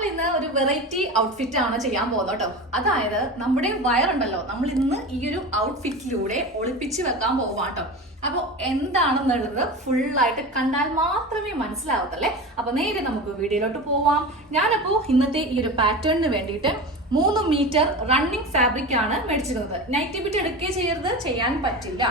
നമ്മൾ ഇന്ന് ഒരു വെറൈറ്റി ഔട്ട്ഫിറ്റ് ആണ് ചെയ്യാൻ പോകുന്നത് കേട്ടോ. അതായത് നമ്മുടെ വയറുണ്ടല്ലോ, നമ്മൾ ഇന്ന് ഈ ഒരു ഔട്ട്ഫിറ്റിലൂടെ ഒളിപ്പിച്ച് വെക്കാൻ പോവാം കേട്ടോ. അപ്പോൾ എന്താണെന്നുള്ളത് ഫുള്ളായിട്ട് കണ്ടാൽ മാത്രമേ മനസ്സിലാവത്തല്ലേ. അപ്പൊ നേരെ നമുക്ക് വീഡിയോയിലോട്ട് പോവാം. ഞാനപ്പോ ഇന്നത്തെ ഈ ഒരു പാറ്റേണിന് വേണ്ടിയിട്ട് 3 മീറ്റർ റണ്ണിങ് ഫാബ്രിക് ആണ് മേടിച്ചിരുന്നത്. നൈറ്റി ബിറ്റ് എടുക്കുകയും ചെയ്യരുത്, ചെയ്യാൻ പറ്റില്ല.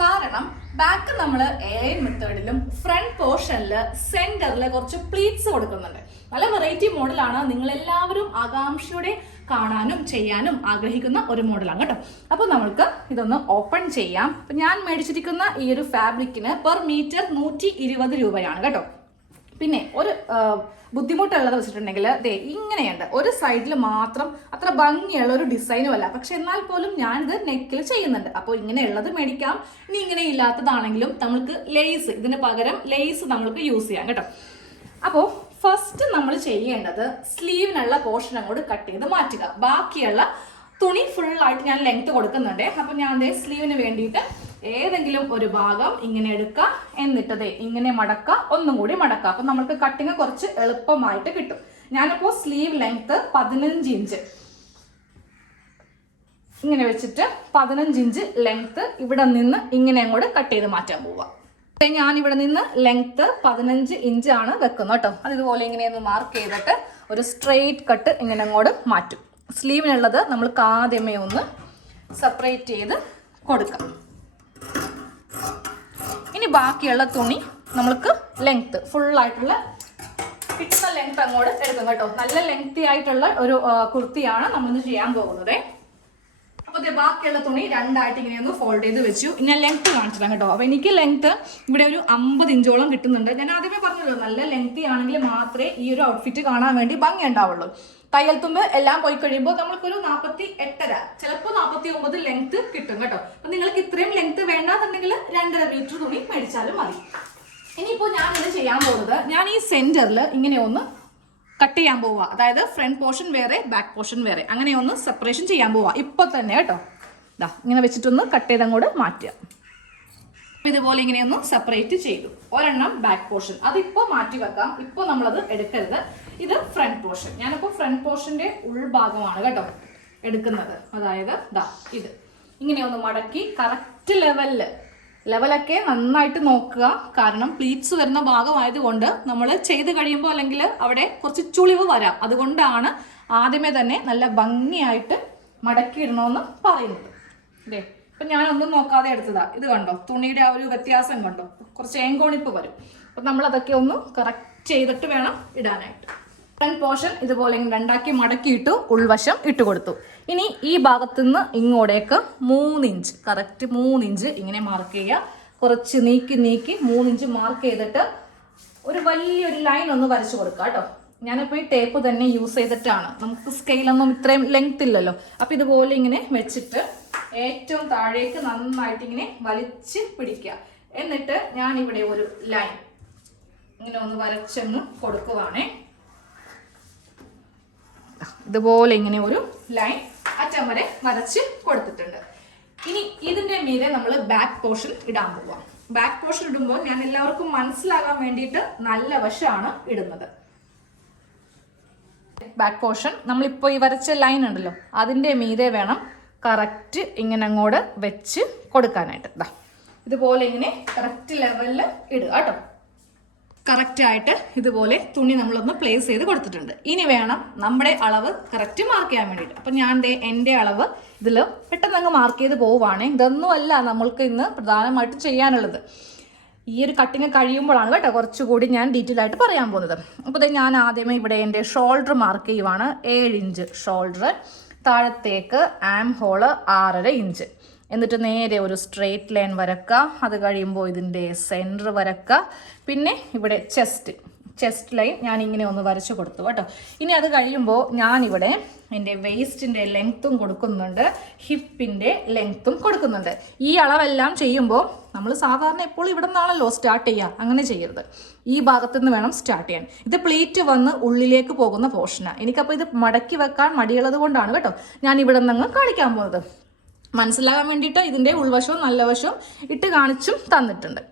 കാരണം ബാക്ക് നമ്മൾ എയർ മെത്തേഡിലും ഫ്രണ്ട് പോർഷനിൽ സെന്ററിൽ കുറച്ച് പ്ലീറ്റ്സ് കൊടുക്കുന്നുണ്ട്. നല്ല വെറൈറ്റി മോഡലാണ്. നിങ്ങൾ എല്ലാവരും ആകാംക്ഷയോടെ കാണാനും ചെയ്യാനും ആഗ്രഹിക്കുന്ന ഒരു മോഡലാണ് കേട്ടോ. അപ്പോൾ നമ്മൾക്ക് ഇതൊന്ന് ഓപ്പൺ ചെയ്യാം. അപ്പം ഞാൻ മേടിച്ചിരിക്കുന്ന ഈ ഒരു ഫാബ്രിക്കിന് പെർ മീറ്റർ 120 രൂപയാണ് കേട്ടോ. പിന്നെ ഒരു ബുദ്ധിമുട്ടുള്ളത് വെച്ചിട്ടുണ്ടെങ്കിൽ ദേ ഇങ്ങനെയുണ്ട്. ഒരു സൈഡിൽ മാത്രം അത്ര ഭംഗിയുള്ള ഒരു ഡിസൈനും അല്ല, പക്ഷെ എന്നാൽ പോലും ഞാനിത് നെക്കിൽ ചെയ്യുന്നുണ്ട്. അപ്പോൾ ഇങ്ങനെയുള്ളത് മേടിക്കാം. ഇനി ഇങ്ങനെ ഇല്ലാത്തതാണെങ്കിലും നമ്മൾക്ക് ലേസ്, ഇതിന് പകരം ലേസ് നമ്മൾക്ക് യൂസ് ചെയ്യാം കേട്ടോ. അപ്പോൾ ഫസ്റ്റ് നമ്മൾ ചെയ്യേണ്ടത് സ്ലീവിനുള്ള പോർഷൻ അങ്ങോട്ട് കട്ട് ചെയ്ത് മാറ്റുക. ബാക്കിയുള്ള തുണി ഫുള്ളായിട്ട് ഞാൻ ലെങ്ത് കൊടുക്കുന്നുണ്ട്. അപ്പം ഞാൻ ദേ സ്ലീവിന് വേണ്ടിയിട്ട് ഏതെങ്കിലും ഒരു ഭാഗം ഇങ്ങനെ എടുക്കുക, എന്നിട്ടതേ ഇങ്ങനെ മടക്കുക, ഒന്നും കൂടി മടക്കുക. അപ്പം നമുക്ക് കട്ടിങ് കുറച്ച് എളുപ്പമായിട്ട് കിട്ടും. ഞാനിപ്പോൾ സ്ലീവ് ലെങ്ത് 15 ഇഞ്ച് ഇങ്ങനെ വെച്ചിട്ട് 15 ഇഞ്ച് ലെങ്ത് ഇവിടെ നിന്ന് ഇങ്ങനെ അങ്ങോട്ട് കട്ട് ചെയ്ത് മാറ്റാൻ പോവുക. ഞാൻ ഇവിടെ നിന്ന് ലെങ്ത് 15 ഇഞ്ചാണ് വെക്കുന്നത് കേട്ടോ. അത് ഇതുപോലെ ഇങ്ങനെയൊന്ന് മാർക്ക് ചെയ്തിട്ട് ഒരു സ്ട്രെയിറ്റ് കട്ട് ഇങ്ങനെ അങ്ങോട്ട് മാറ്റും. സ്ലീവിനുള്ളത് നമ്മൾക്ക് ആദ്യമേ ഒന്ന് സെപ്പറേറ്റ് ചെയ്ത് കൊടുക്കാം. ഇനി ബാക്കിയുള്ള തുണി നമ്മൾക്ക് ലെങ്ത് ഫുള്ളായിട്ടുള്ള കിട്ടുന്ന ലെങ്ത് അങ്ങോട്ട് എടുക്കും കേട്ടോ. നല്ല ലെങ്തി ആയിട്ടുള്ള ഒരു കുർത്തിയാണ് നമ്മളിന്ന് ചെയ്യാൻ പോകുന്നത്. അപ്പോൾ ബാക്കിയുള്ള തുണി രണ്ടായിട്ട് ഇങ്ങനെ ഒന്ന് ഫോൾഡ് ചെയ്ത് വെച്ചു. ഞാൻ ലെങ്ത് കാണിച്ചിട്ടാണ് കേട്ടോ. അപ്പോൾ എനിക്ക് ലെങ്ത് ഇവിടെ ഒരു 50 ഇഞ്ചോളം കിട്ടുന്നുണ്ട്. ഞാൻ ആദ്യമേ പറഞ്ഞല്ലോ, നല്ല ലെങ്തി ആണെങ്കിൽ മാത്രമേ ഈ ഒരു ഔട്ട്ഫിറ്റ് കാണാൻ വേണ്ടി ഭംഗി ഉണ്ടാവുള്ളൂ. തയ്യൽ തുമ്പ് എല്ലാം പോയി കഴിയുമ്പോൾ നമ്മൾക്കൊരു 48.5 ചിലപ്പോൾ 49 ലെങ്ത് കിട്ടും കേട്ടോ. അപ്പം നിങ്ങൾക്ക് ഇത്രയും ലെങ്ത് വേണ്ടാന്നുണ്ടെങ്കിൽ 2.5 മീറ്റർ തുണി മേടിച്ചാലും മതി. ഇനിയിപ്പോൾ ഞാൻ ഇത് ചെയ്യാൻ പോകുന്നത്, ഞാൻ ഈ സെന്ററിൽ ഇങ്ങനെ ഒന്ന് കട്ട് ചെയ്യാൻ പോവുക. അതായത് ഫ്രണ്ട് പോർഷൻ വേറെ, ബാക്ക് പോർഷൻ വേറെ, അങ്ങനെ ഒന്ന് സെപ്പറേഷൻ ചെയ്യാൻ പോവുക ഇപ്പോൾ തന്നെ കേട്ടോ. ഇതാ ഇങ്ങനെ വെച്ചിട്ടൊന്ന് കട്ട് ചെയ്ത് അങ്ങോട്ട് മാറ്റുക. ഇതുപോലെ ഇങ്ങനെയൊന്ന് സെപ്പറേറ്റ് ചെയ്തു. ഒരെണ്ണം ബാക്ക് പോർഷൻ, അതിപ്പോൾ മാറ്റി വെക്കാം. ഇപ്പോൾ നമ്മളത് എടുക്കരുത്. ഇത് ഫ്രണ്ട് പോർഷൻ. ഞാനിപ്പോൾ ഫ്രണ്ട് പോർഷന്റെ ഉൾഭാഗമാണ് കേട്ടോ എടുക്കുന്നത്. അതായത് ദാ ഇത് ഇങ്ങനെ ഒന്ന് മടക്കി കറക്റ്റ് ലെവലൊക്കെ നന്നായിട്ട് നോക്കുക. കാരണം പ്ലീറ്റ്സ് വരുന്ന ഭാഗമായതുകൊണ്ട് നമ്മൾ ചെയ്ത് കഴിയുമ്പോൾ അല്ലെങ്കിൽ അവിടെ കുറച്ച് ചുളിവ് വരാം. അതുകൊണ്ടാണ് ആദ്യമേ തന്നെ നല്ല ഭംഗിയായിട്ട് മടക്കി ഇടണമെന്ന് പറയുന്നത്. അല്ലേ, ഇപ്പം ഞാനൊന്നും നോക്കാതെ എടുത്തതാ. ഇത് കണ്ടോ, തുണിയുടെ ആ ഒരു വ്യത്യാസം കണ്ടോ, കുറച്ച് ഏങ്കോണിപ്പ് വരും. അപ്പം നമ്മളതൊക്കെ ഒന്ന് കറക്റ്റ് ചെയ്തിട്ട് വേണം ഇടാനായിട്ട്. ഫ്രണ്ട് പോർഷൻ ഇതുപോലെ രണ്ടാക്കി മടക്കിയിട്ടു, ഉൾവശം ഇട്ട് കൊടുത്തു. ഇനി ഈ ഭാഗത്തു നിന്ന് ഇങ്ങോട്ടേക്ക് 3 ഇഞ്ച്, കറക്റ്റ് 3 ഇഞ്ച് ഇങ്ങനെ മാർക്ക് ചെയ്യുക. കുറച്ച് നീക്കി 3 ഇഞ്ച് മാർക്ക് ചെയ്തിട്ട് ഒരു വലിയൊരു ലൈൻ ഒന്ന് വരച്ചു കൊടുക്കുക കേട്ടോ. ഞാനിപ്പോൾ ഈ ടേപ്പ് തന്നെ യൂസ് ചെയ്തിട്ടാണ്. നമുക്ക് സ്കെയിലൊന്നും ഇത്രയും ലെങ്ത് ഇല്ലല്ലോ. അപ്പം ഇതുപോലെ ഇങ്ങനെ വെച്ചിട്ട് ഏറ്റവും താഴേക്ക് നന്നായിട്ട് ഇങ്ങനെ വലിച്ച് പിടിക്കുക. എന്നിട്ട് ഞാനിവിടെ ഒരു ലൈൻ ഇങ്ങനെ ഒന്ന് വരച്ചങ്ങ് കൊടുക്കുവാണേ. ഇതുപോലെ ഇങ്ങനെ ഒരു ലൈൻ അറ്റം വരെ വരച്ച് കൊടുത്തിട്ടുണ്ട്. ഇനി ഇതിന്റെ മീതെ നമ്മൾ ബാക്ക് പോർഷൻ ഇടാൻ പോവാം. ബാക്ക് പോർഷൻ ഇടുമ്പോൾ ഞാൻ എല്ലാവർക്കും മനസ്സിലാകാൻ വേണ്ടിയിട്ട് നല്ല വശമാണ് ഇടുന്നത്. ബാക്ക് പോർഷൻ നമ്മളിപ്പോൾ ഈ വരച്ച ലൈൻ ഉണ്ടല്ലോ, അതിന്റെ മീതെ വേണം കറക്റ്റ് ഇങ്ങനെ അങ്ങോട്ട് വെച്ച് കൊടുക്കാനായിട്ട്. ഇതാ ഇതുപോലെ ഇങ്ങനെ കറക്റ്റ് ലെവലിൽ ഇടുക കേട്ടോ. കറക്റ്റായിട്ട് ഇതുപോലെ തുണി നമ്മളൊന്ന് പ്ലേസ് ചെയ്ത് കൊടുത്തിട്ടുണ്ട്. ഇനി വേണം നമ്മുടെ അളവ് കറക്റ്റ് മാർക്ക് ചെയ്യാൻ വേണ്ടിയിട്ട്. അപ്പം ഞാൻ എൻ്റെ അളവ് ഇതിൽ പെട്ടെന്ന് അങ്ങ് മാർക്ക് ചെയ്ത് പോവുകയാണെ. ഇതൊന്നുമല്ല നമ്മൾക്ക് ഇന്ന് പ്രധാനമായിട്ടും ചെയ്യാനുള്ളത്. ഈ ഒരു കട്ടിങ് കഴിയുമ്പോഴാണ് കേട്ടോ കുറച്ചുകൂടി ഞാൻ ഡീറ്റെയിൽ ആയിട്ട് പറയാൻ പോകുന്നത്. അപ്പോൾ ഞാൻ ആദ്യമേ ഇവിടെ എൻ്റെ ഷോൾഡർ മാർക്ക് ചെയ്യുവാണ്. 7 ഇഞ്ച് ഷോൾഡർ, താഴത്തേക്ക് ആം ഹോള് 6.5 ഇഞ്ച്. എന്നിട്ട് നേരെ ഒരു സ്ട്രെയിറ്റ് ലൈൻ വരക്കുക. അത് കഴിയുമ്പോൾ ഇതിൻ്റെ സെൻറ്റർ വരക്കുക. പിന്നെ ഇവിടെ ചെസ്റ്റ് ലൈൻ ഞാൻ ഇങ്ങനെ ഒന്ന് വരച്ചു കൊടുത്തു കേട്ടോ. ഇനി അത് കഴിയുമ്പോൾ ഞാനിവിടെ എൻ്റെ വേസ്റ്റിൻ്റെ ലെങ്ത്തും കൊടുക്കുന്നുണ്ട്, ഹിപ്പിൻ്റെ ലെങ്ത്തും കൊടുക്കുന്നുണ്ട്. ഈ അളവെല്ലാം ചെയ്യുമ്പോൾ നമ്മൾ സാധാരണ എപ്പോഴും ഇവിടെ നിന്നാണല്ലോ സ്റ്റാർട്ട് ചെയ്യുക. അങ്ങനെ ചെയ്യരുത്, ഈ ഭാഗത്തു നിന്ന് വേണം സ്റ്റാർട്ട് ചെയ്യാൻ. ഇത് പ്ലീറ്റ് വന്ന് ഉള്ളിലേക്ക് പോകുന്ന പോർഷനാണ്. എനിക്കപ്പോൾ ഇത് മടക്കി വെക്കാൻ മടിയുള്ളത് കൊണ്ടാണ് കേട്ടോ ഞാൻ ഇവിടെ നിന്ന് കാണിക്കാൻ പോകുന്നത്. മനസ്സിലാകാൻ വേണ്ടിയിട്ട് ഇതിൻ്റെ ഉൾവശവും നല്ല വശവും ഇട്ട് കാണിച്ചും തന്നിട്ടുണ്ട്.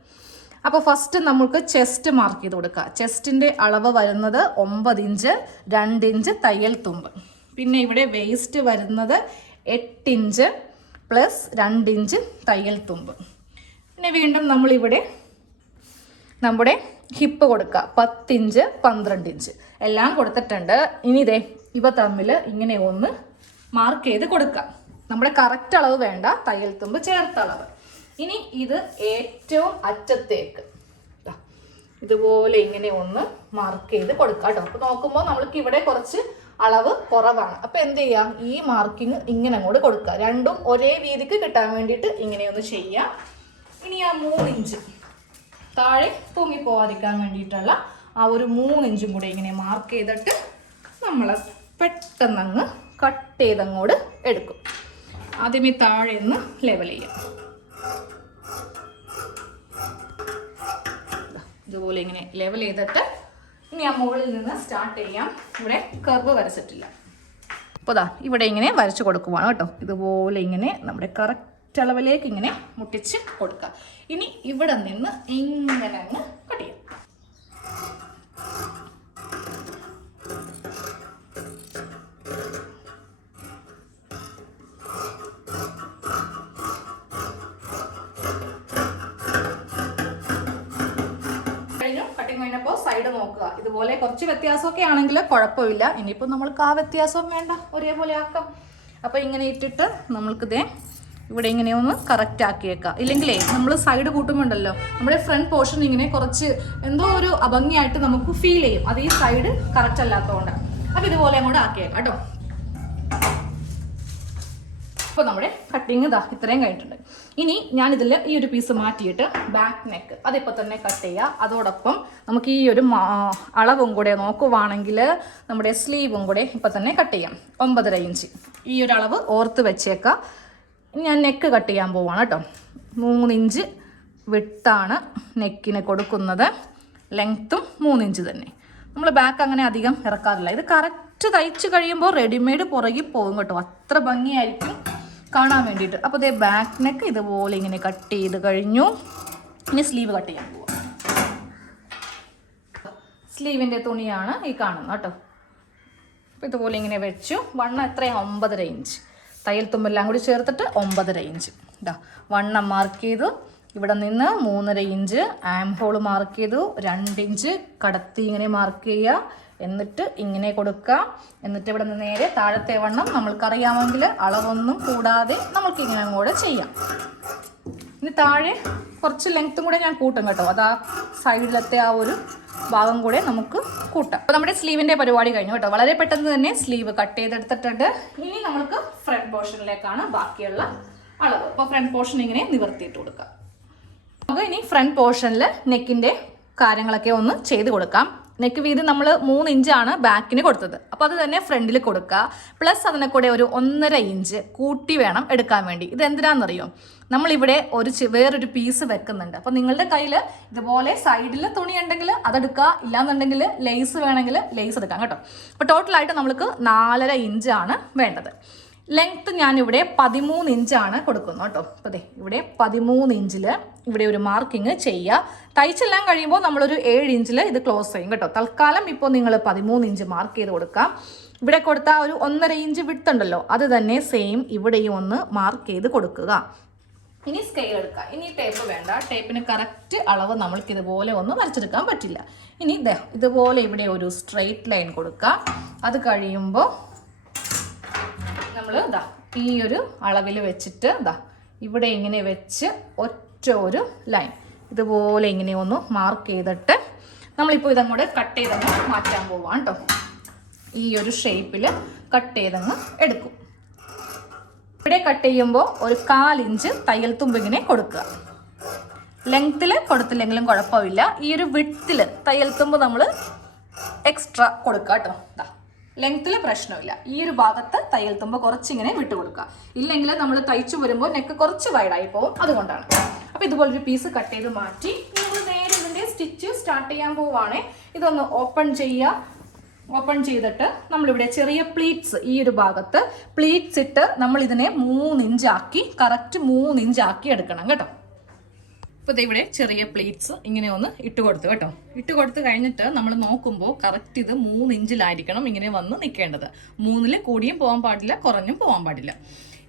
അപ്പോൾ ഫസ്റ്റ് നമുക്ക് ചെസ്റ്റ് മാർക്ക് ചെയ്ത് കൊടുക്കുക. ചെസ്റ്റിൻ്റെ അളവ് വരുന്നത് 9 ഇഞ്ച് 2 ഇഞ്ച് തയ്യൽ തുമ്പ്. പിന്നെ ഇവിടെ വേസ്റ്റ് വരുന്നത് 8 ഇഞ്ച് പ്ലസ് 2 ഇഞ്ച് തയ്യൽ തുമ്പ്. പിന്നെ വീണ്ടും നമ്മളിവിടെ നമ്മുടെ ഹിപ്പ് കൊടുക്കുക 10 ഇഞ്ച് 12 ഇഞ്ച് എല്ലാം കൊടുത്തിട്ടുണ്ട്. ഇനി ഇതേ ഇവ തമ്മിൽ ഇങ്ങനെ ഒന്ന് മാർക്ക് ചെയ്ത് കൊടുക്കുക. നമ്മുടെ കറക്റ്റ് അളവ് വേണ്ട, തയ്യൽ തുമ്പ് ചേർത്ത അളവ്. ഇനി ഇത് ഏറ്റവും അറ്റത്തേക്ക് ഇതുപോലെ ഇങ്ങനെ ഒന്ന് മാർക്ക് ചെയ്ത് കൊടുക്കുക കേട്ടോ. അപ്പോൾ നോക്കുമ്പോൾ നമ്മൾക്ക് ഇവിടെ കുറച്ച് അളവ് കുറവാണ്. അപ്പോൾ എന്ത് ചെയ്യാം, ഈ മാർക്കിങ് ഇങ്ങനെ അങ്ങോട്ട് കൊടുക്കുക. രണ്ടും ഒരേ രീതിക്ക് കിട്ടാൻ വേണ്ടിയിട്ട് ഇങ്ങനെയൊന്ന് ചെയ്യാം. ഇനി ആ 3 ഇഞ്ച് താഴെ തൂങ്ങിപ്പോവാതിരിക്കാൻ വേണ്ടിയിട്ടുള്ള ആ ഒരു 3 ഇഞ്ചും കൂടെ ഇങ്ങനെ മാർക്ക് ചെയ്തിട്ട് നമ്മൾ പെട്ടെന്നങ്ങ് കട്ട് ചെയ്തങ്ങോട്ട് എടുക്കും. ആദ്യമേ താഴെ ഒന്ന് ലെവൽ ചെയ്യാം. ഇതുപോലെ ഇങ്ങനെ ലെവൽ ചെയ്തിട്ട് ഇനി ആ മുകളിൽ നിന്ന് സ്റ്റാർട്ട് ചെയ്യാം. ഇവിടെ കർവ് വരച്ചിട്ടില്ല. അപ്പോൾ ദാ ഇവിടെ ഇങ്ങനെ വരച്ച് കൊടുക്കുവാണ് കേട്ടോ. ഇതുപോലെ ഇങ്ങനെ നമ്മുടെ കറക്റ്റ് അളവിലേക്ക് ഇങ്ങനെ മുട്ടിച്ച് കൊടുക്കുക. ഇനി ഇവിടെ നിന്ന് ഇങ്ങനെ അങ്ങ് കട്ട് ചെയ്യാം. കഴിഞ്ഞപ്പോൾ സൈഡ് നോക്കുക. ഇതുപോലെ കുറച്ച് വ്യത്യാസമൊക്കെ ആണെങ്കിൽ കുഴപ്പമില്ല. ഇനിയിപ്പോൾ നമ്മൾക്ക് ആ വ്യത്യാസം വേണ്ട, ഒരേപോലെ ആക്കാം. അപ്പോൾ ഇങ്ങനെ ഇട്ടിട്ട് നമ്മൾക്കിതേ ഇവിടെ ഇങ്ങനെ ഒന്ന് കറക്റ്റ് ആക്കി വെക്കാം. ഇല്ലെങ്കിലേ നമ്മൾ സൈഡ് കൂട്ടുമ്പോണ്ടല്ലോ നമ്മുടെ ഫ്രണ്ട് പോർഷൻ ഇങ്ങനെ കുറച്ച് എന്തോ ഒരു അഭംഗിയായിട്ട് നമുക്ക് ഫീൽ ചെയ്യും. അത് ഈ സൈഡ് കറക്റ്റ് അല്ലാത്തതുകൊണ്ട്. അപ്പോൾ ഇതുപോലെ അങ്ങോട്ട് ആക്കി വെക്കാം കേട്ടോ. അപ്പോൾ നമ്മുടെ കട്ടിങ് ഇതാ ഇത്രയും കഴിഞ്ഞിട്ടുണ്ട്. ഇനി ഞാനിതിൽ ഈ ഒരു പീസ് മാറ്റിയിട്ട് ബാക്ക് നെക്ക് അതിപ്പോൾ തന്നെ കട്ട് ചെയ്യുക. അതോടൊപ്പം നമുക്ക് ഈ ഒരു അളവും കൂടെ നോക്കുവാണെങ്കിൽ നമ്മുടെ സ്ലീവും കൂടെ ഇപ്പം തന്നെ കട്ട് ചെയ്യാം. 9.5 ഇഞ്ച് ഈ ഒരു അളവ് ഓർത്ത് വെച്ചേക്കാം. ഞാൻ നെക്ക് കട്ട് ചെയ്യാൻ പോവാണ് കേട്ടോ. 3 ഇഞ്ച് വിട്ടാണ് നെക്കിന് കൊടുക്കുന്നത്. ലെങ്ത്തും 3 ഇഞ്ച് തന്നെ. നമ്മൾ ബാക്ക് അങ്ങനെ അധികം ഇറക്കാറില്ല. ഇത് കറക്റ്റ് തയ്ച്ച് കഴിയുമ്പോൾ റെഡിമെയ്ഡ് പുറകിൽ പോകും കേട്ടോ. അത്ര ഭംഗിയായിരിക്കും കാണാൻ വേണ്ടിയിട്ട്. അപ്പോൾ ഇതേ ബാക്ക് നെക്ക് ഇതുപോലെ ഇങ്ങനെ കട്ട് ചെയ്ത് കഴിഞ്ഞു. ഇനി സ്ലീവ് കട്ട് ചെയ്യാൻ പോവാം. സ്ലീവിൻ്റെ തുണിയാണ് ഈ കാണുന്നത് കേട്ടോ. അപ്പോൾ ഇതുപോലെ ഇങ്ങനെ വെച്ചു. വണ്ണം എത്രയാണ്? 9.5 ഇഞ്ച്. തയ്യൽ തുമ്പെല്ലാം കൂടി ചേർത്തിട്ട് 9.5 ഇഞ്ച്. ഇതാ വണ്ണം മാർക്ക് ചെയ്തു. ഇവിടെ നിന്ന് 3.5 ഇഞ്ച് ആം ഹോൾ മാർക്ക് ചെയ്തു. 2 ഇഞ്ച് കടത്തി ഇങ്ങനെ മാർക്ക് ചെയ്യുക. എന്നിട്ട് ഇങ്ങനെ കൊടുക്കുക. എന്നിട്ട് ഇവിടെ നിന്ന് നേരെ താഴത്തെ വണ്ണം നമ്മൾക്കറിയാമെങ്കിൽ അളവൊന്നും കൂടാതെ നമുക്ക് ഇങ്ങനെ അങ്ങോട്ട് ചെയ്യാം. ഇനി താഴെ കുറച്ച് ലെങ്ത്തും കൂടെ ഞാൻ കൂട്ടും കേട്ടോ. അത് ആ സൈഡിലത്തെ ആ ഒരു ഭാഗം കൂടെ നമുക്ക് കൂട്ടാം. അപ്പോൾ നമ്മുടെ സ്ലീവിൻ്റെ പരിപാടി കഴിഞ്ഞു കേട്ടോ. വളരെ പെട്ടെന്ന് തന്നെ സ്ലീവ് കട്ട് ചെയ്തെടുത്തിട്ടുണ്ട്. ഇനി നമുക്ക് ഫ്രണ്ട് പോർഷനിലേക്കാണ് ബാക്കിയുള്ള അളവ്. അപ്പോൾ ഫ്രണ്ട് പോർഷൻ ഇങ്ങനെ നിവർത്തിയിട്ട് കൊടുക്കാം. നമുക്ക് ഇനി ഫ്രണ്ട് പോർഷനിൽ നെക്കിൻ്റെ കാര്യങ്ങളൊക്കെ ഒന്ന് ചെയ്ത് കൊടുക്കാം. നെക്ക് വീതി നമ്മൾ 3 ഇഞ്ചാണ് ബാക്കിന് കൊടുത്തത്. അപ്പോൾ അത് തന്നെ ഫ്രണ്ടിൽ കൊടുക്കുക. പ്ലസ് അതിനെ കൂടെ ഒരു 1.5 ഇഞ്ച് കൂട്ടി വേണം എടുക്കാൻ വേണ്ടി. ഇത് എന്തിനാണെന്നറിയോ, നമ്മളിവിടെ വേറൊരു പീസ് വെക്കുന്നുണ്ട്. അപ്പോൾ നിങ്ങളുടെ കയ്യിൽ ഇതുപോലെ സൈഡിൽ തുണി ഉണ്ടെങ്കിൽ അതെടുക്കുക. ഇല്ലാന്നുണ്ടെങ്കിൽ ലേസ് വേണമെങ്കിൽ ലേസ് എടുക്കാം കേട്ടോ. അപ്പോൾ ടോട്ടലായിട്ട് നമ്മൾക്ക് 4.5 ഇഞ്ചാണ് വേണ്ടത്. ലെങ്ത്ത് ഞാനിവിടെ 13 ഇഞ്ചാണ് കൊടുക്കുന്നത് കേട്ടോ. അപ്പോൾ അതെ ഇവിടെ 13 ഇഞ്ചിൽ ഇവിടെ ഒരു മാർക്കിങ് ചെയ്യുക. തയ്ച്ചെല്ലാം കഴിയുമ്പോൾ നമ്മളൊരു 7 ഇഞ്ചിൽ ഇത് ക്ലോസ് ചെയ്യും കേട്ടോ. തൽക്കാലം ഇപ്പോൾ നിങ്ങൾ 13 ഇഞ്ച് മാർക്ക് ചെയ്ത് കൊടുക്കാം. ഇവിടെ കൊടുത്ത ഒരു 1.5 ഇഞ്ച് വിട്ടുണ്ടല്ലോ, അത് തന്നെ സെയിം ഇവിടെയും ഒന്ന് മാർക്ക് ചെയ്ത് കൊടുക്കുക. ഇനി സ്കെയിൽ എടുക്കുക. ഇനി ടേപ്പ് വേണ്ട. ടേപ്പിന് കറക്റ്റ് അളവ് നമ്മൾക്ക് ഇതുപോലെ ഒന്ന് വരച്ചെടുക്കാൻ പറ്റില്ല. ഇനി ഇതുപോലെ ഇവിടെ ഒരു സ്ട്രെയിറ്റ് ലൈൻ കൊടുക്കുക. അത് കഴിയുമ്പോൾ നമ്മൾ ഈ ഒരു അളവിൽ വെച്ചിട്ട് ഇവിടെ ഇങ്ങനെ വെച്ച് ഒറ്റ ഒരു ലൈൻ ഇതുപോലെ ഇങ്ങനെ ഒന്ന് മാർക്ക് ചെയ്തിട്ട് നമ്മളിപ്പോൾ ഇതങ്ങോട്ട് കട്ട് ചെയ്തങ്ങ് മാറ്റാൻ പോവാം കേട്ടോ. ഈ ഒരു ഷേപ്പിൽ കട്ട് ചെയ്തങ്ങ് എടുക്കും. ഇവിടെ കട്ട് ചെയ്യുമ്പോൾ ഒരു 1/4 ഇഞ്ച് തയ്യൽ തുമ്പിങ്ങനെ കൊടുക്കുക. ലെങ്ത്തിൽ കൊടുത്തില്ലെങ്കിലും കുഴപ്പമില്ല. ഈ ഒരു വിഡ്ത്തിൽ തയ്യൽ തുമ്പ് നമ്മൾ എക്സ്ട്രാ കൊടുക്കുക കേട്ടോ. ലെങ്ത്തിൽ പ്രശ്നമില്ല. ഈ ഒരു ഭാഗത്ത് തയ്യൽ തുമ്പ് കുറച്ചിങ്ങനെ വിട്ട് കൊടുക്കുക. ഇല്ലെങ്കിൽ നമ്മൾ തയ്ച്ചു വരുമ്പോൾ നെക്ക് കുറച്ച് വൈഡായി പോകും. അതുകൊണ്ടാണ്. അപ്പോൾ ഇതുപോലൊരു പീസ് കട്ട് ചെയ്ത് മാറ്റി നമ്മൾ നേരെ ഇതിൻ്റെ സ്റ്റിച്ച് സ്റ്റാർട്ട് ചെയ്യാൻ പോവുകയാണേ. ഇതൊന്ന് ഓപ്പൺ ചെയ്യുക. ഓപ്പൺ ചെയ്തിട്ട് നമ്മളിവിടെ ചെറിയ പ്ലീറ്റ്സ് ഈ ഒരു ഭാഗത്ത് പ്ലീറ്റ്സ് ഇട്ട് നമ്മൾ ഇതിനെ 3 ഇഞ്ചാക്കി കറക്റ്റ് 3 ഇഞ്ചാക്കി എടുക്കണം കേട്ടോ. ഇപ്പോൾ ഇവിടെ ചെറിയ പ്ലീറ്റ്സ് ഇങ്ങനെ ഒന്ന് ഇട്ട് കൊടുത്തു കേട്ടോ. ഇട്ട് കൊടുത്ത് കഴിഞ്ഞിട്ട് നമ്മൾ നോക്കുമ്പോൾ കറക്റ്റ് ഇത് 3 ഇഞ്ചിലായിരിക്കണം ഇങ്ങനെ വന്ന് നിൽക്കേണ്ടത്. 3-ൽ കൂടിയും പോകാൻ പാടില്ല, കുറഞ്ഞും പോകാൻ പാടില്ല.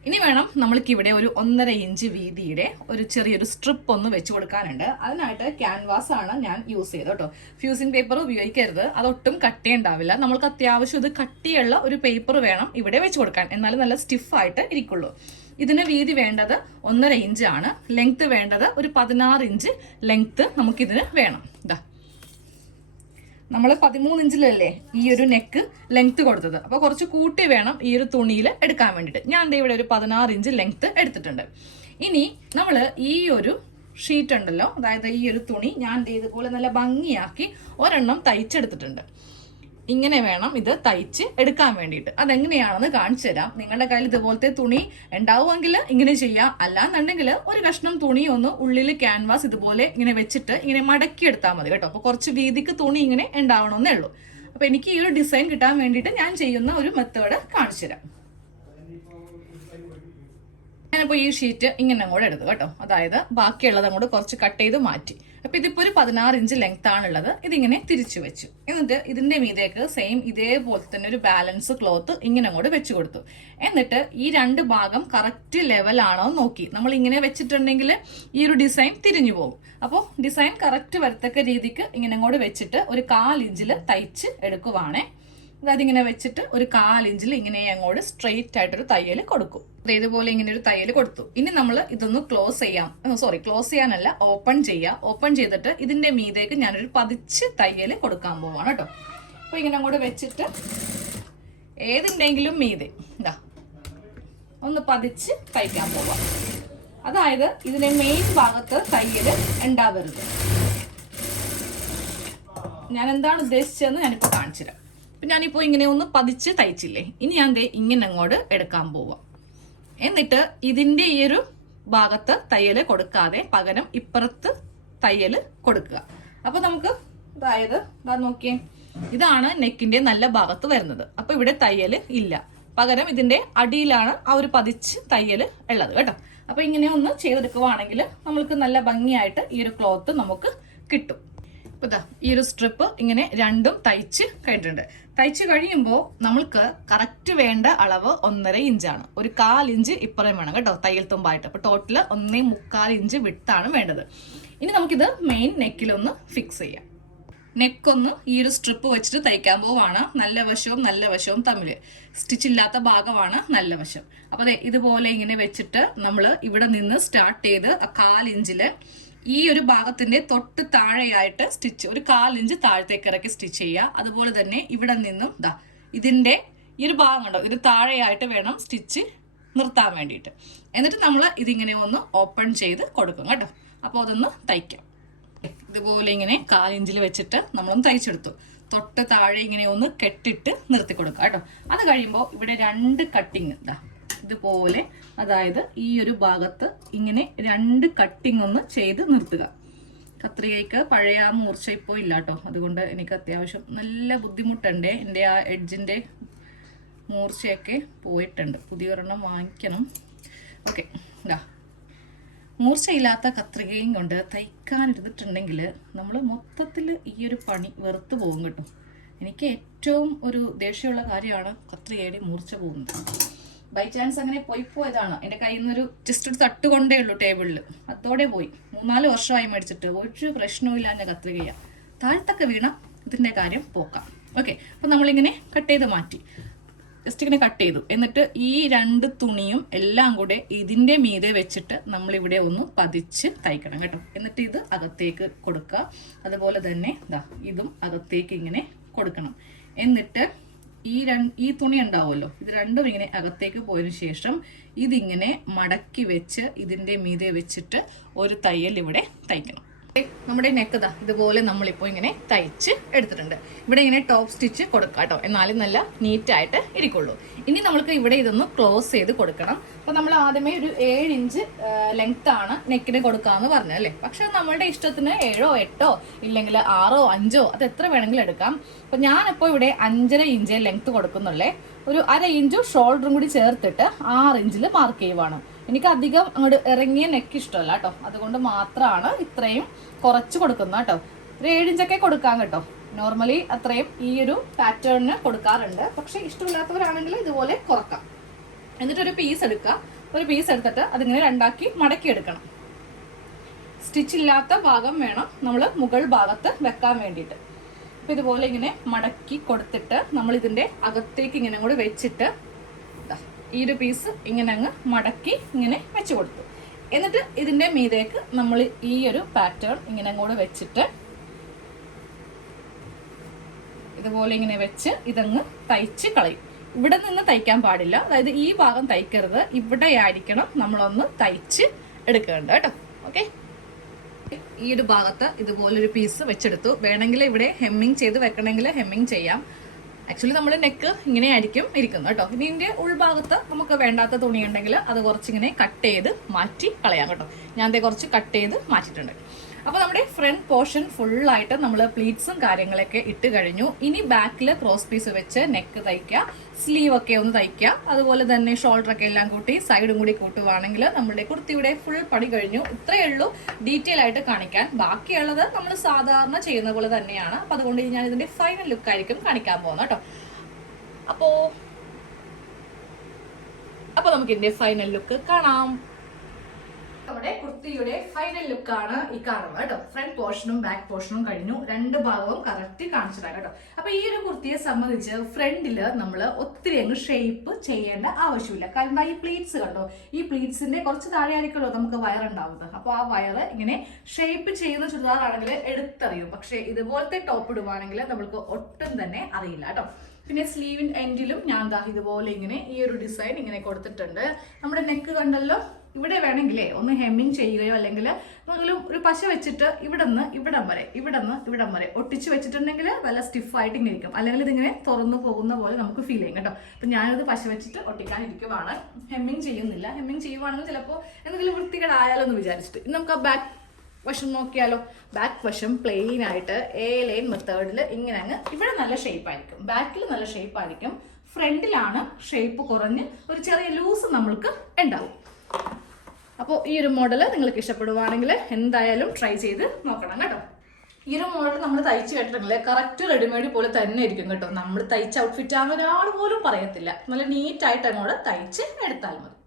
ഇനി വേണം നമ്മൾക്ക് ഇവിടെ ഒരു 1.5 ഇഞ്ച് വീതിയുടെ ഒരു ചെറിയൊരു സ്ട്രിപ്പ് ഒന്ന് വെച്ച് കൊടുക്കാനുണ്ട്. അതിനായിട്ട് ക്യാൻവാസ് ആണ് ഞാൻ യൂസ് ചെയ്തത് കേട്ടോ. ഫ്യൂസിങ് പേപ്പർ ഉപയോഗിക്കരുത്, അതൊട്ടും കട്ടിയുണ്ടാവില്ല. നമ്മൾക്ക് അത്യാവശ്യം ഇത് കട്ടിയുള്ള ഒരു പേപ്പർ വേണം ഇവിടെ വെച്ച് കൊടുക്കാൻ, എന്നാലും നല്ല സ്റ്റിഫായിട്ട് ഇരിക്കുള്ളൂ. ഇതിന് വീതി വേണ്ടത് 1.5 ഇഞ്ചാണ്. ലെങ്ത് വേണ്ടത് ഒരു 16 ഇഞ്ച് ലെങ്ത് നമുക്കിതിന് വേണം. ഇതാ നമ്മൾ 13 ഇഞ്ചിലല്ലേ ഈ ഒരു നെക്ക് ലെങ്ത് കൊടുത്തത്, അപ്പോൾ കുറച്ച് കൂട്ടി വേണം ഈ ഒരു തുണിയിൽ എടുക്കാൻ വേണ്ടിയിട്ട്. ഞാൻ ഇവിടെ ഒരു 16 ഇഞ്ച് ലെങ്ത് എടുത്തിട്ടുണ്ട്. ഇനി നമ്മൾ ഈ ഒരു ഷീറ്റ് ഉണ്ടല്ലോ, അതായത് ഈ ഒരു തുണി ഞാൻ ഇതുപോലെ നല്ല ഭംഗിയാക്കി ഒരെണ്ണം തയ്ച്ചെടുത്തിട്ടുണ്ട്. ഇങ്ങനെ വേണം ഇത് തയ്ച്ച് എടുക്കാൻ വേണ്ടിയിട്ട്. അതെങ്ങനെയാണെന്ന് കാണിച്ചു തരാം. നിങ്ങളുടെ കയ്യിൽ ഇതുപോലത്തെ തുണി ഉണ്ടാവുമെങ്കിൽ ഇങ്ങനെ ചെയ്യാം, അല്ലാന്നുണ്ടെങ്കിൽ ഒരു കഷ്ണം തുണി ഒന്ന് ഉള്ളിൽ ക്യാൻവാസ് ഇതുപോലെ ഇങ്ങനെ വെച്ചിട്ട് ഇങ്ങനെ മടക്കി എടുത്താൽ മതി കേട്ടോ. അപ്പോൾ കുറച്ച് വീതിക്ക് തുണി ഇങ്ങനെ ഉണ്ടാവണമെന്നേ ഉള്ളൂ. അപ്പോൾ എനിക്ക് ഈ ഒരു ഡിസൈൻ കിട്ടാൻ വേണ്ടിയിട്ട് ഞാൻ ചെയ്യുന്ന ഒരു മെത്തേഡ് കാണിച്ചു തരാം. ഞാനിപ്പോൾ ഈ ഷീറ്റ് ഇങ്ങനെ അങ്ങോട്ട് എടുത്തു കേട്ടോ. അതായത് ബാക്കിയുള്ളത് അങ്ങോട്ട് കുറച്ച് കട്ട് ചെയ്ത് മാറ്റി. അപ്പോൾ ഇതിപ്പോൾ ഒരു 16 ഇഞ്ച് ലെങ്ത് ആണുള്ളത്. ഇതിങ്ങനെ തിരിച്ചു വെച്ചു. എന്നിട്ട് ഇതിന്റെ മീതേക്ക് സെയിം ഇതേപോലെ തന്നെ ഒരു ബാലൻസ് ക്ലോത്ത് ഇങ്ങനെ അങ്ങോട്ട് വെച്ചു കൊടുത്തു. എന്നിട്ട് ഈ 2 ഭാഗം കറക്റ്റ് ലെവലാണോ നോക്കി. നമ്മൾ ഇങ്ങനെ വെച്ചിട്ടുണ്ടെങ്കിൽ ഈ ഒരു ഡിസൈൻ തിരിഞ്ഞു പോകും. അപ്പോൾ ഡിസൈൻ കറക്റ്റ് വരത്തക്ക രീതിക്ക് ഇങ്ങനെ അങ്ങോട്ട് വെച്ചിട്ട് ഒരു 1/4 ഇഞ്ചിൽ തയ്ച്ച് എടുക്കുവാണേ. അതായത് ഇങ്ങനെ വെച്ചിട്ട് ഒരു 1/4 ഇഞ്ചിൽ ഇങ്ങനെ അങ്ങോട്ട് സ്ട്രെയിറ്റ് ആയിട്ടൊരു തയ്യൽ കൊടുക്കും. ഇതേപോലെ ഇങ്ങനെ ഒരു തയ്യൽ കൊടുത്തു. ഇനി നമ്മൾ ഇതൊന്ന് ക്ലോസ് ചെയ്യാനല്ല, ഓപ്പൺ ചെയ്യാം. ഓപ്പൺ ചെയ്തിട്ട് ഇതിന്റെ മീതേക്ക് ഞാനൊരു പതിച്ച് തയ്യൽ കൊടുക്കാൻ പോവാണ് കേട്ടോ. അപ്പൊ ഇങ്ങനെ അങ്ങോട്ട് വെച്ചിട്ട് ഏതിൻ്റെങ്കിലും മീതെ ഇതാ ഒന്ന് പതിച്ച് തയ്ക്കാൻ പോവാം. അതായത് ഇതിന്റെ മെയിൻ ഭാഗത്ത് തയ്യൽ ഉണ്ടാവരുത്. ഞാൻ എന്താണ് ഉദ്ദേശിച്ചതെന്ന് ഞാനിപ്പോൾ കാണിച്ചു തരാം. ഞാനിപ്പോൾ ഇങ്ങനെ ഒന്ന് പതിച്ച് തയ്ച്ചില്ലേ, ഇനി ഞാൻ ഇങ്ങനെ അങ്ങോട്ട് എടുക്കാൻ പോവാം. എന്നിട്ട് ഇതിന്റെ ഈ ഒരു ഭാഗത്ത് തയ്യൽ കൊടുക്കാതെ പകരം ഇപ്പുറത്ത് തയ്യൽ കൊടുക്കുക. അപ്പൊ നമുക്ക് അതായത് നോക്കിയേ, ഇതാണ് നെക്കിന്റെ നല്ല ഭാഗത്ത് വരുന്നത്. അപ്പൊ ഇവിടെ തയ്യൽ ഇല്ല, പകരം ഇതിന്റെ അടിയിലാണ് ആ ഒരു പതിച്ച് തയ്യൽ ഉള്ളത് കേട്ടോ. അപ്പൊ ഇങ്ങനെ ഒന്ന് ചെയ്തെടുക്കുവാണെങ്കിൽ നമ്മൾക്ക് നല്ല ഭംഗിയായിട്ട് ഈ ഒരു ക്ലോത്ത് നമുക്ക് കിട്ടും. ഇതാ ഈ ഒരു സ്ട്രിപ്പ് ഇങ്ങനെ രണ്ടും തയ്ച്ച് കഴിഞ്ഞിട്ടുണ്ട്. തയ്ച്ച് കഴിയുമ്പോൾ നമ്മൾക്ക് കറക്റ്റ് വേണ്ട അളവ് 1.5 ഇഞ്ചാണ്. ഒരു 1/4 ഇഞ്ച് ഇപ്പുറം വേണം കേട്ടോ തയ്യൽ തുമ്പായിട്ട്. അപ്പൊ ടോട്ടല് 1.75 ഇഞ്ച് വിട്ടാണ് വേണ്ടത്. ഇനി നമുക്കിത് മെയിൻ നെക്കിലൊന്ന് ഫിക്സ് ചെയ്യാം. നെക്കൊന്ന് ഈ ഒരു സ്ട്രിപ്പ് വെച്ചിട്ട് തയ്ക്കാൻ പോവാണ്. നല്ല വശവും തമ്മിൽ സ്റ്റിച്ച് ഇല്ലാത്ത ഭാഗമാണ് നല്ല വശം. അപ്പൊ അതെ ഇതുപോലെ ഇങ്ങനെ വെച്ചിട്ട് നമ്മൾ ഇവിടെ നിന്ന് സ്റ്റാർട്ട് ചെയ്ത് 1/4 ഇഞ്ചില് ഈ ഒരു ഭാഗത്തിന്റെ തൊട്ട് താഴെയായിട്ട് സ്റ്റിച്ച് ഒരു 1/4 ഇഞ്ച് താഴത്തേക്ക് ഇറക്കി സ്റ്റിച്ച് ചെയ്യുക. അതുപോലെ തന്നെ ഇവിടെ നിന്നും ഇതിന്റെ ഈ ഒരു ഭാഗം കണ്ടോ, ഇത് താഴെയായിട്ട് വേണം സ്റ്റിച്ച് നിർത്താൻ വേണ്ടിയിട്ട്. എന്നിട്ട് നമ്മൾ ഇതിങ്ങനെ ഒന്ന് ഓപ്പൺ ചെയ്ത് കൊടുക്കും കേട്ടോ. അപ്പോൾ അതൊന്ന് തയ്ക്കാം. ഇതുപോലെ ഇങ്ങനെ 1/4 ഇഞ്ചിൽ വെച്ചിട്ട് നമ്മളൊന്ന് തയ്ച്ചെടുത്തു. തൊട്ട് താഴെ ഇങ്ങനെ ഒന്ന് കെട്ടിട്ട് നിർത്തി കൊടുക്കുക കേട്ടോ. അത് കഴിയുമ്പോൾ ഇവിടെ 2 കട്ടിങ് ഇതുപോലെ, അതായത് ഈ ഒരു ഭാഗത്ത് ഇങ്ങനെ 2 കട്ടിങ് ഒന്ന് ചെയ്ത് നിർത്തുക. കത്രികയ്ക്ക് പഴയ ആ മൂർച്ച ഇപ്പോൾ ഇല്ല കേട്ടോ, അതുകൊണ്ട് എനിക്ക് അത്യാവശ്യം നല്ല ബുദ്ധിമുട്ടുണ്ട്. എൻ്റെ ആ എഡ്ജിൻ്റെ മൂർച്ചയൊക്കെ പോയിട്ടുണ്ട്. പുതിയൊരെണ്ണം വാങ്ങിക്കണം. ഓക്കെ, മൂർച്ചയില്ലാത്ത കത്രികയും കൊണ്ട് തയ്ക്കാനിരുന്നിട്ടുണ്ടെങ്കിൽ നമ്മൾ മൊത്തത്തിൽ ഈ ഒരു പണി വെറുത്ത് പോകും കേട്ടോ. എനിക്ക് ഏറ്റവും ഒരു ദേഷ്യമുള്ള കാര്യമാണ് കത്രികയുടെ മൂർച്ച പോകുന്നത്. ബൈ ചാൻസ് അങ്ങനെ പോയതാണ്. എൻ്റെ കയ്യിൽ നിന്നൊരു ജസ്റ്റ് ഒരു തട്ട് കൊണ്ടേ ഉള്ളൂ ടേബിളിൽ, അതോടെ പോയി. 3-4 വർഷമായി മേടിച്ചിട്ട് ഒരു പ്രശ്നവും ഇല്ല. എൻ്റെ കത്രികയ താഴത്തൊക്കെ വീണ ഇതിൻ്റെ കാര്യം പോക്കാം. ഓക്കെ, അപ്പം നമ്മളിങ്ങനെ കട്ട് ചെയ്ത് മാറ്റി, ജസ്റ്റ് ഇങ്ങനെ കട്ട് ചെയ്തു. എന്നിട്ട് ഈ 2 തുണിയും എല്ലാം കൂടെ ഇതിൻ്റെ മീതെ വെച്ചിട്ട് നമ്മളിവിടെ ഒന്ന് പതിച്ച് തയ്ക്കണം കേട്ടോ. എന്നിട്ട് ഇത് അകത്തേക്ക് കൊടുക്കുക. അതുപോലെ തന്നെ ഇതും അകത്തേക്ക് ഇങ്ങനെ കൊടുക്കണം. എന്നിട്ട് ഈ തുണി ഉണ്ടാവുമല്ലോ, ഇത് രണ്ടും ഇങ്ങനെ അകത്തേക്ക് പോയതിനു ശേഷം ഇതിങ്ങനെ മടക്കി വെച്ച് ഇതിൻ്റെ മീതെ വെച്ചിട്ട് ഒരു തയ്യൽ ഇവിടെ തയ്ക്കണം. നമ്മുടെ നെക്ക് ഇതുപോലെ നമ്മളിപ്പോൾ ഇങ്ങനെ തയ്ച്ച് എടുത്തിട്ടുണ്ട്. ഇവിടെ ഇങ്ങനെ ടോപ്പ് സ്റ്റിച്ച് കൊടുക്കാം കേട്ടോ, എന്നാലും നല്ല നീറ്റായിട്ട് ഇരിക്കുള്ളൂ. ഇനി നമ്മൾക്ക് ഇവിടെ ഇതൊന്ന് ക്ലോസ് ചെയ്ത് കൊടുക്കണം. അപ്പോൾ നമ്മൾ ആദ്യമേ ഒരു 7 ഇഞ്ച് ലെങ്ത് ആണ് നെക്കിന് കൊടുക്കാമെന്ന് പറഞ്ഞല്ലേ. പക്ഷെ നമ്മളുടെ ഇഷ്ടത്തിന് 7ഓ 8ഓ ഇല്ലെങ്കിൽ 6ഓ 5ഓ അത് എത്ര വേണമെങ്കിലും എടുക്കാം. അപ്പോൾ ഞാനിപ്പോൾ ഇവിടെ 5.5 ഇഞ്ച് ലെങ്ത് കൊടുക്കുന്നുള്ളേ. ഒരു 1/2 ഇഞ്ചും ഷോൾഡറും കൂടി ചേർത്തിട്ട് 6 ഇഞ്ചിൽ മാർക്ക് ചെയ്യുവാണ്. എനിക്ക് അധികം അങ്ങോട്ട് ഇറങ്ങിയ നെക്ക് ഇഷ്ടമല്ല കേട്ടോ, അതുകൊണ്ട് മാത്രമാണ് ഇത്രയും കുറച്ച് കൊടുക്കുന്നത് കേട്ടോ. ഒരു 7 ഇഞ്ചൊക്കെ കൊടുക്കാം കേട്ടോ. നോർമലി അത്രയും ഈ ഒരു പാറ്റേണിന് കൊടുക്കാറുണ്ട്. പക്ഷെ ഇഷ്ടമില്ലാത്തവരാണെങ്കിൽ ഇതുപോലെ കുറക്കാം. എന്നിട്ടൊരു പീസ് എടുക്കുക. ഒരു പീസ് എടുത്തിട്ട് അതിങ്ങനെ രണ്ടാക്കി മടക്കി എടുക്കണം. സ്റ്റിച്ച് ഇല്ലാത്ത ഭാഗം വേണം നമ്മൾ മുകൾ ഭാഗത്ത് വെക്കാൻ വേണ്ടിയിട്ട്. അപ്പം ഇതുപോലെ ഇങ്ങനെ മടക്കി കൊടുത്തിട്ട് നമ്മൾ ഇതിൻ്റെ അകത്തേക്ക് ഇങ്ങനെ കൂടി വെച്ചിട്ട് ഈ ഒരു പീസ് ഇങ്ങനെ അങ്ങ് മടക്കി ഇങ്ങനെ വെച്ച് കൊടുത്തു. എന്നിട്ട് ഇതിൻ്റെ മീതേക്ക് നമ്മൾ ഈ ഒരു പാറ്റേൺ ഇങ്ങനെ കൂടെ വെച്ചിട്ട് ഇതുപോലെ ഇങ്ങനെ വെച്ച് ഇതങ്ങ് തയ്ച്ച് കളയും. ഇവിടെ നിന്ന് തയ്ക്കാൻ പാടില്ല, അതായത് ഈ ഭാഗം തയ്ക്കരുത്, ഇവിടെ ആയിരിക്കണം നമ്മളൊന്ന് തയ്ച്ച് എടുക്കേണ്ടത് കേട്ടോ. ഓക്കെ, ഈ ഒരു ഭാഗത്ത് ഇതുപോലൊരു പീസ് വെച്ചെടുത്തു. വേണമെങ്കിൽ ഇവിടെ ഹെമ്മിങ് ചെയ്ത് വെക്കണമെങ്കിൽ ഹെമ്മിങ് ചെയ്യാം. ആക്ച്വലി നമ്മൾ നെക്ക് ഇങ്ങനെ ആയിരിക്കും ഇരിക്കുന്നത് കേട്ടോ. ഇനി ഇതിൻ്റെ ഉൾഭാഗത്ത് നമുക്ക് വേണ്ടാത്ത തുണി ഉണ്ടെങ്കിൽ അത് കുറച്ചിങ്ങനെ കട്ട് ചെയ്ത് മാറ്റി കളയാം കേട്ടോ. ഞാൻ അതേ കുറച്ച് കട്ട് ചെയ്ത് മാറ്റിയിട്ടുണ്ട്. അപ്പോൾ നമ്മുടെ ഫ്രണ്ട് പോർഷൻ ഫുള്ളായിട്ട് നമ്മൾ പ്ലീറ്റ്സും കാര്യങ്ങളൊക്കെ ഇട്ട് കഴിഞ്ഞു. ഇനി ബാക്കിൽ ക്രോസ് പീസ് വെച്ച് നെക്ക് തയ്ക്കുക, സ്ലീവ് ഒക്കെ ഒന്ന് തയ്ക്കുക, അതുപോലെ തന്നെ ഷോൾഡറൊക്കെ എല്ലാം കൂട്ടി സൈഡും കൂടി കൂട്ടുവാണെങ്കിൽ നമ്മുടെ കുർത്തിയുടെ ഫുൾ പണി കഴിഞ്ഞു. ഇത്രയേ ഉള്ളൂ ഡീറ്റെയിൽ ആയിട്ട് കാണിക്കാൻ. ബാക്കിയുള്ളത് നമ്മൾ സാധാരണ ചെയ്യുന്ന പോലെ തന്നെയാണ്. അപ്പോൾ അതുകൊണ്ട് ഞാൻ ഇതിൻ്റെ ഫൈനൽ ലുക്കായിരിക്കും കാണിക്കാൻ പോകുന്നത് കേട്ടോ. അപ്പോൾ നമുക്ക് ഇതിൻ്റെ ഫൈനൽ ലുക്ക് കാണാം. നമ്മുടെ കുർത്തിയുടെ ഫൈനൽ ലുക്കാണ് ഈ കാണുന്നത് കേട്ടോ. ഫ്രണ്ട് പോർഷനും ബാക്ക് പോർഷനും കഴിഞ്ഞു. രണ്ട് ഭാഗവും കറക്റ്റ് കാണിച്ചിട്ടാണ് കേട്ടോ. അപ്പൊ ഈ ഒരു കുർത്തിയെ സംബന്ധിച്ച് ഫ്രണ്ടില് നമ്മൾ ഒത്തിരി അങ്ങ് ഷേപ്പ് ചെയ്യേണ്ട ആവശ്യമില്ല. കാരണം ഈ പ്ലീറ്റ്സ് കണ്ടോ, ഈ പ്ലീറ്റ്സിന്റെ കുറച്ച് താഴെ ആയിരിക്കുമല്ലോ നമുക്ക് വയറുണ്ടാവുന്നത്. അപ്പോൾ ആ വയറ് ഇങ്ങനെ ഷേപ്പ് ചെയ്യുന്ന ചുരിദാറാണെങ്കിൽ എടുത്തറിയും. പക്ഷെ ഇതുപോലത്തെ ടോപ്പ് ഇടുവാണെങ്കിൽ നമ്മൾക്ക് ഒട്ടും തന്നെ അറിയില്ല കേട്ടോ. പിന്നെ സ്ലീവിൻ എൻഡിലും ഞാൻ ദാ ഇതുപോലെ ഇങ്ങനെ ഈ ഒരു ഡിസൈൻ ഇങ്ങനെ കൊടുത്തിട്ടുണ്ട്. നമ്മുടെ നെക്ക് കണ്ടല്ലോ, ഇവിടെ വേണമെങ്കിലേ ഒന്ന് ഹെമ്മിങ് ചെയ്യുകയോ അല്ലെങ്കിൽ എന്തെങ്കിലും ഒരു പശ വെച്ചിട്ട് ഇവിടം വരെ ഒട്ടിച്ച് വെച്ചിട്ടുണ്ടെങ്കിൽ നല്ല സ്റ്റിഫായിട്ട് ഇങ്ങനെ ഇരിക്കും. അല്ലെങ്കിൽ ഇതിങ്ങനെ തുറന്നു പോകുന്ന പോലെ നമുക്ക് ഫീൽ ചെയ്യും കേട്ടോ. അപ്പം ഞാനത് പശ വെച്ചിട്ട് ഒട്ടിക്കാൻ ഇരിക്കുവാണ്, ഹെമ്മിങ് ചെയ്യുന്നില്ല. ഹെമ്മിങ് ചെയ്യുവാണെങ്കിൽ ചിലപ്പോൾ എന്തെങ്കിലും വൃത്തികേടായാലോ എന്ന് വിചാരിച്ചിട്ട്. ഇനി നമുക്ക് ആ ബാക്ക് വശം നോക്കിയാലോ. ബാക്ക് വശം പ്ലെയിൻ ആയിട്ട് എ ലൈൻ മെത്തേഡിൽ ഇങ്ങനെ അങ്ങ് ഇവിടെ നല്ല ഷേപ്പ് ആയിരിക്കും, ബാക്കിൽ നല്ല ഷേപ്പ് ആയിരിക്കും. ഫ്രണ്ടിലാണ് ഷേപ്പ് കുറഞ്ഞ് ഒരു ചെറിയ ലൂസ് നമ്മൾക്ക് ഉണ്ടാവും. അപ്പോൾ ഈ ഒരു മോഡൽ നിങ്ങൾക്ക് ഇഷ്ടപ്പെടുവാണെങ്കിൽ എന്തായാലും ട്രൈ ചെയ്ത് നോക്കണം കേട്ടോ. ഈ ഒരു മോഡൽ നമ്മൾ തയ്ച്ച് കേട്ടിട്ടുണ്ടെങ്കിൽ കറക്റ്റ് റെഡിമെയ്ഡ് പോലെ തന്നെ ഇരിക്കും കേട്ടോ. നമ്മൾ തയ്ച്ച ഔട്ട്ഫിറ്റ് ആകുന്ന ഒരാൾ പോലും പറയത്തില്ല. നല്ല നീറ്റായിട്ട് അങ്ങോട്ട് തയ്ച്ച് എടുത്താൽ മതി.